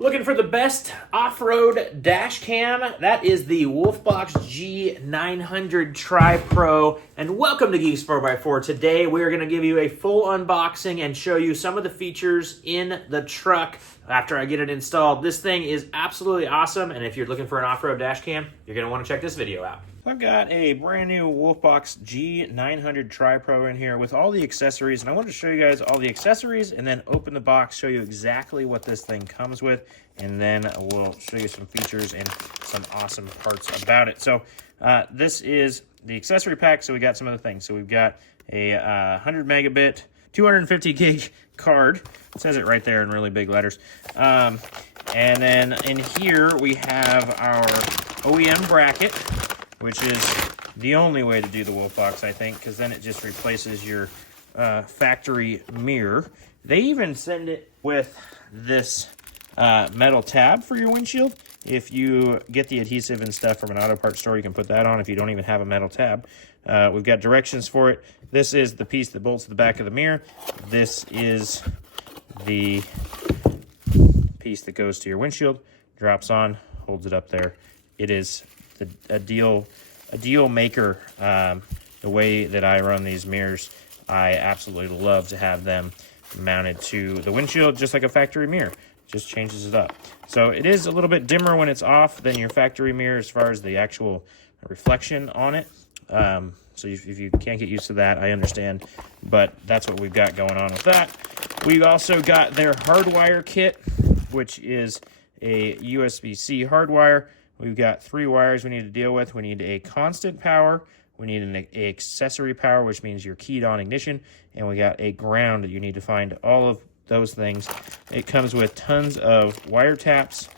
Looking for the best off-road dash cam? That is the Wolfbox G900 Tri Pro, and welcome to Geeks4x4. Today we are going to give you a full unboxing and show you some of the features in the truck after I get it installed. This thing is absolutely awesome, and if you're looking for an off-road dash cam, you're going to want to check this video out. I've got a brand new Wolfbox G900 Tri Pro in here with all the accessories, and I wanted to show you guys all the accessories and then open the box, show you exactly what this thing comes with, and then we'll show you some features and some awesome parts about it. So this is the accessory pack, so we got some other things. So we've got a 100 megabit, 250 gig card. It says it right there in really big letters. And then in here we have our OEM bracket, which is the only way to do the Wolfbox, I think, because then it just replaces your factory mirror. They even send it with this metal tab for your windshield. If you get the adhesive and stuff from an auto parts store, you can put that on if you don't even have a metal tab. We've got directions for it. This is the piece that bolts to the back of the mirror. This is the piece that goes to your windshield, drops on, holds it up there. It is a deal maker. The way that I run these mirrors, I absolutely love to have them mounted to the windshield just like a factory mirror. Just changes it up. So it is a little bit dimmer when it's off than your factory mirror as far as the actual reflection on it. So if you can't get used to that, I understand, but that's what we've got going on with that. We've also got their hardwire kit, which is a USB-C hardwire. We've got 3 wires we need to deal with. We need a constant power, we need an accessory power, which means your keyed on ignition, and we got a ground that you need to find all of those things. It comes with tons of wiretaps.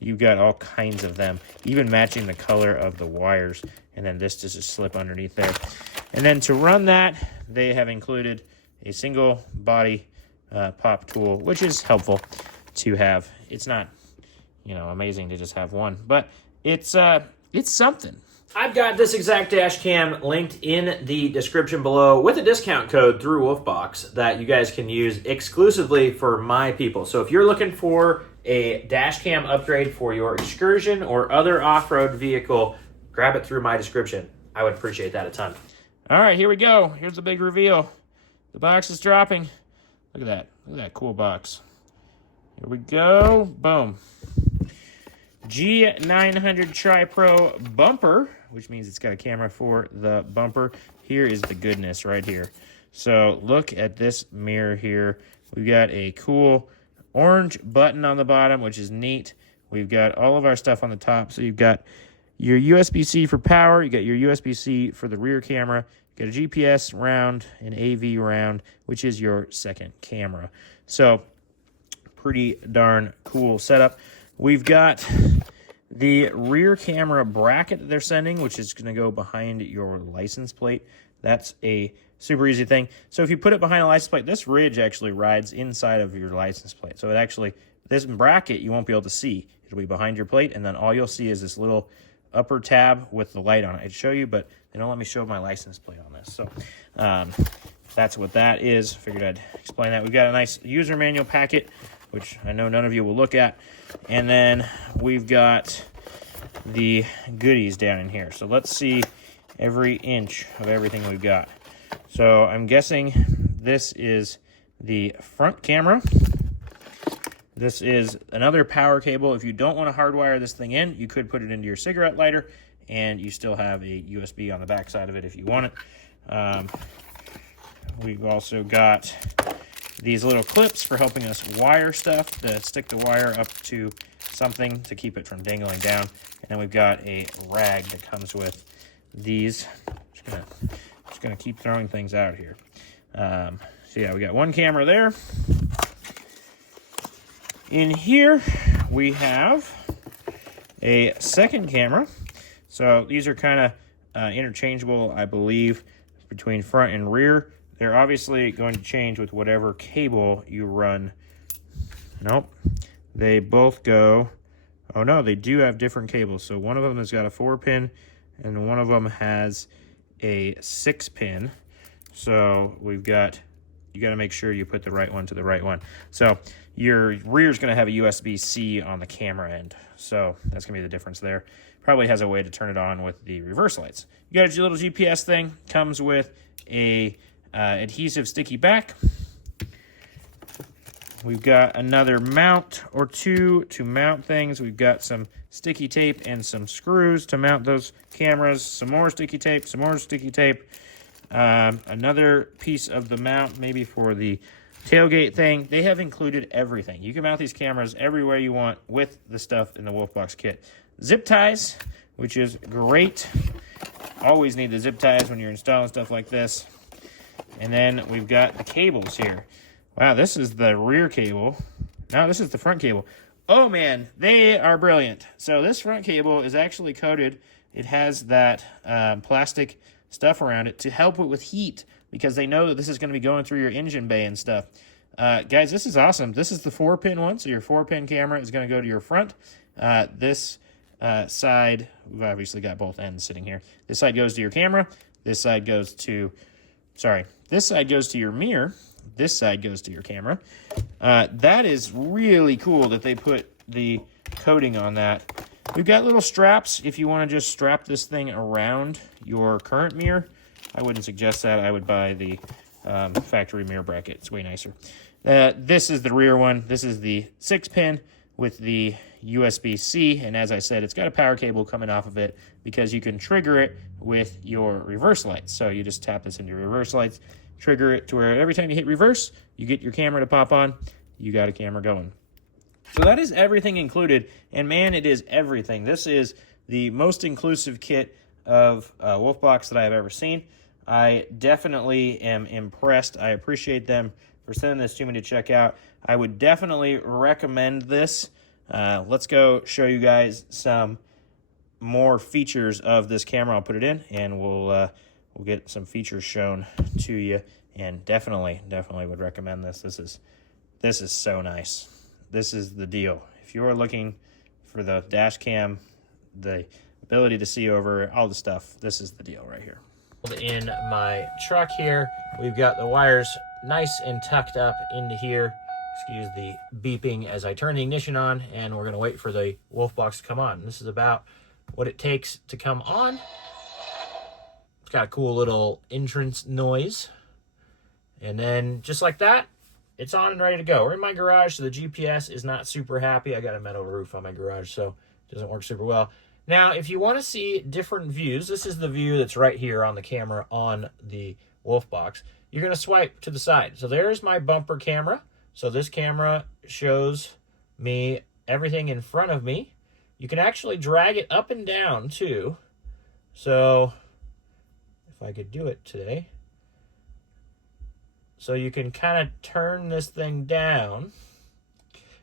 You've got all kinds of them, even matching the color of the wires, and then this just slip underneath there. And then to run that, they have included a single body pop tool, which is helpful to have. It's not, amazing to just have one, but it's something. I've got this exact dash cam linked in the description below with a discount code through Wolfbox that you guys can use exclusively for my people. So if you're looking for a dash cam upgrade for your Excursion or other off-road vehicle, grab it through my description. I would appreciate that a ton. All right, here we go. Here's the big reveal. The box is dropping. Look at that. Look at that cool box. Here we go. Boom. G900 Tri Pro Bumper, which means it's got a camera for the bumper. Here is the goodness right here. So look at this mirror here. We've got a cool orange button on the bottom, which is neat. We've got all of our stuff on the top. So you've got your USB-C for power. You got your USB-C for the rear camera. You got a GPS round, an AV round, which is your second camera. So pretty darn cool setup. We've got the rear camera bracket that they're sending, which is going to go behind your license plate. That's a super easy thing. So if you put it behind a license plate, this ridge actually rides inside of your license plate. So it actually, this bracket you won't be able to see. It'll be behind your plate, and then all you'll see is this little upper tab with the light on it. I'd show you, but they don't let me show my license plate on this. So that's what that is. Figured I'd explain that. We've got a nice user manual packet, which I know none of you will look at. And then we've got the goodies down in here. So let's see every inch of everything we've got. So I'm guessing this is the front camera. This is another power cable. If you don't want to hardwire this thing in, you could put it into your cigarette lighter, and you still have a USB on the back side of it if you want it. We've also got these little clips for helping us wire stuff, to stick the wire up to something to keep it from dangling down. And then we've got a rag that comes with these. Just gonna keep throwing things out here. So yeah, we got one camera there. In here, we have a second camera. So these are kind of interchangeable, I believe, between front and rear. They're obviously going to change with whatever cable you run. Nope. They both go... Oh, no, they do have different cables. So one of them has got a 4-pin, and one of them has a 6-pin. So we've got you got to make sure you put the right one to the right one. So your rear is going to have a USB-C on the camera end. So that's going to be the difference there. Probably has a way to turn it on with the reverse lights. You got a little GPS thing. Comes with a adhesive sticky back. We've got another mount or two to mount things. We've got some sticky tape and some screws to mount those cameras. Some more sticky tape, some more sticky tape. Another piece of the mount, maybe for the tailgate thing. They have included everything. You can mount these cameras everywhere you want with the stuff in the Wolfbox kit. Zip ties, which is great. Always need the zip ties when you're installing stuff like this. And then we've got the cables here. Wow, this is the rear cable. No, this is the front cable. Oh man, they are brilliant. So this front cable is actually coated. It has that plastic stuff around it to help it with heat, because they know that this is going to be going through your engine bay and stuff. Guys, this is awesome. This is the 4-pin one, so your 4-pin camera is going to go to your front. This side, we've obviously got both ends sitting here. This side goes to your camera. This side goes to, this side goes to your mirror. This side goes to your camera. That is really cool that they put the coating on that. We've got little straps if you want to just strap this thing around your current mirror. I wouldn't suggest that. I would buy the factory mirror bracket. It's way nicer. This is the rear one. This is the 6-pin with the USB-C, and as I said, it's got a power cable coming off of it because you can trigger it with your reverse lights. So you just tap this into your reverse lights, trigger it to where every time you hit reverse, you get your camera to pop on, you got a camera going. So that is everything included, and man, it is everything. This is the most inclusive kit of Wolfbox that I have ever seen. I definitely am impressed. I appreciate them for sending this to me to check out. I would definitely recommend this. Let's go show you guys some more features of this camera. I'll put it in, and we'll get some features shown to you. And definitely would recommend this. This is so nice. This is the deal. If you're looking for the dash cam, the ability to see over all the stuff, this is the deal right here. In my truck here, we've got the wires nice and tucked up into here. Excuse the beeping as I turn the ignition on, and we're going to wait for the Wolfbox to come on. This is about what it takes to come on. It's got a cool little entrance noise. And then just like that, it's on and ready to go. We're in my garage, so the GPS is not super happy. I got a metal roof on my garage, so it doesn't work super well. Now, if you want to see different views, this is the view that's right here on the camera on the Wolfbox. You're going to swipe to the side. So there's my bumper camera. So this camera shows me everything in front of me. You can actually drag it up and down, too. So if I could do it today. So you can kind of turn this thing down.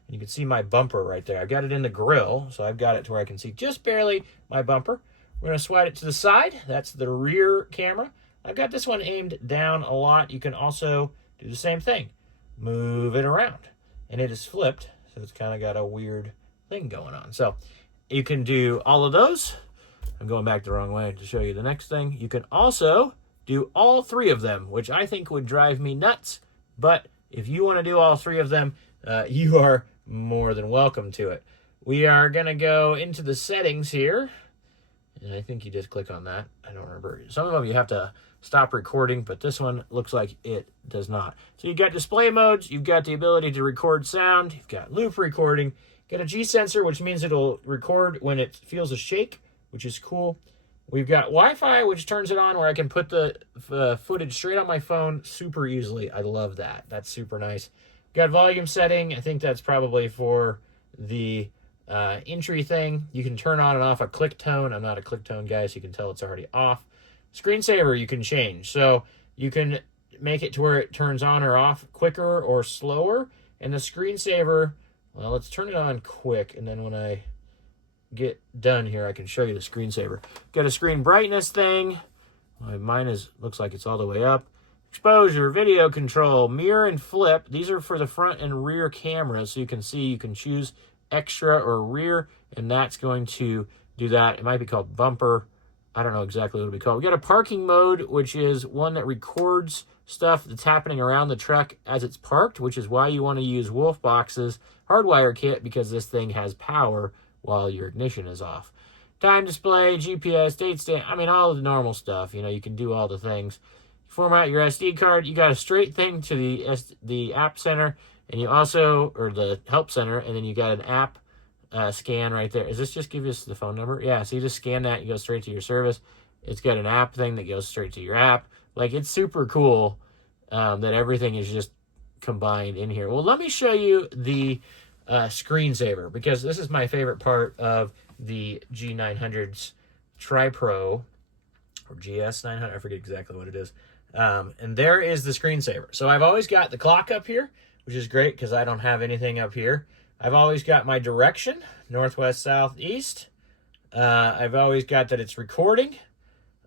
You can see my bumper right there. I've got it in the grill, so I've got it to where I can see just barely my bumper. We're going to slide it to the side. That's the rear camera. I've got this one aimed down a lot. You can also do the same thing. Move it around. And it is flipped, so it's kind of got a weird thing going on. So you can do all of those. I'm going back the wrong way to show you the next thing. You can also do all three of them, which I think would drive me nuts. But if you want to do all three of them, you are more than welcome to it. We are going to go into the settings here. And I think you just click on that. I don't remember. Some of them you have to stop recording, but this one looks like it does not. So you've got display modes. You've got the ability to record sound. You've got loop recording. You've got a G sensor, which means it'll record when it feels a shake, which is cool. We've got Wi-Fi, which turns it on where I can put the footage straight on my phone super easily. I love that. That's super nice. Got volume setting. I think that's probably for the entry thing. You can turn on and off a click tone. I'm not a click tone guy, so you can tell it's already off. Screensaver you can change. So you can make it to where it turns on or off quicker or slower. And the screensaver, well, let's turn it on quick. And then when I get done here, I can show you the screensaver. Got a screen brightness thing. Mine looks like it's all the way up. Exposure, video control, mirror and flip. These are for the front and rear cameras, so you can see you can choose extra or rear, and that's going to do that. It might be called bumper I don't know exactly what it'll be called. We got a parking mode, which is one that records stuff that's happening around the truck as it's parked, which is why you want to use Wolfbox's hardwire kit, because this thing has power while your ignition is off. Time display, GPS, date stamp, I mean, all the normal stuff. You know, you can do all the things. Format your SD card. You got a straight thing to the app center, and you also, or the help center, and then you got an app scan right there. Is this just give us the phone number? Yeah, so you just scan that, you go straight to your service. It's got an app thing that goes straight to your app. Like, it's super cool that everything is just combined in here. Well, let me show you the screensaver, because this is my favorite part of the G900's Tri Pro, or GS900, I forget exactly what it is. And there is the screensaver. So I've always got the clock up here, which is great because I don't have anything up here. I've always got my direction, northwest, south, east. I've always got that it's recording.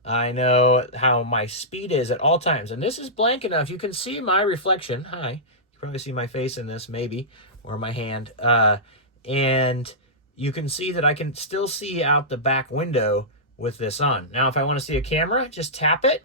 I know how my speed is at all times. And this is blank enough. You can see my reflection. Hi. You can probably see my face in this, maybe, or my hand. And you can see that I can still see out the back window with this on. Now, if I want to see a camera, just tap it.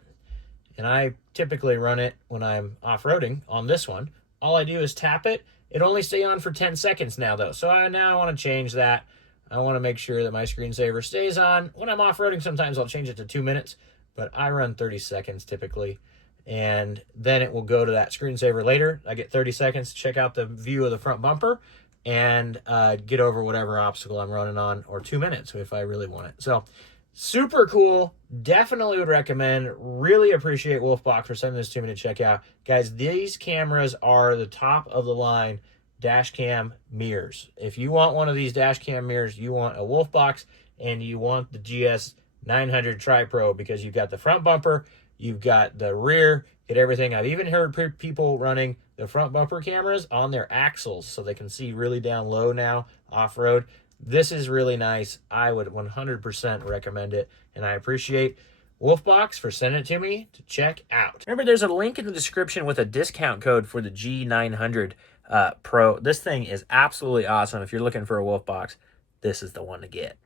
And I typically run it when I'm off-roading on this one. All I do is tap it. It only stay on for 10 seconds now, though. So now I want to change that. I want to make sure that my screensaver stays on. When I'm off-roading, sometimes I'll change it to 2 minutes, but I run 30 seconds typically. And then it will go to that screensaver later. I get 30 seconds to check out the view of the front bumper and get over whatever obstacle I'm running on, or 2 minutes if I really want it. So super cool. Definitely would recommend. Really appreciate Wolfbox for sending this to me to check out. Guys, these cameras are the top of the line dash cam mirrors. If you want one of these dash cam mirrors, you want a Wolfbox, and you want the GS900 Tri Pro, because you've got the front bumper, you've got the rear, get everything. I've even heard people running the front bumper cameras on their axles so they can see really down low now off-road. This is really nice. I would 100% recommend it, and I appreciate Wolfbox for sending it to me to check out. Remember, there's a link in the description with a discount code for the G900 Pro. This thing is absolutely awesome. If you're looking for a Wolfbox, this is the one to get.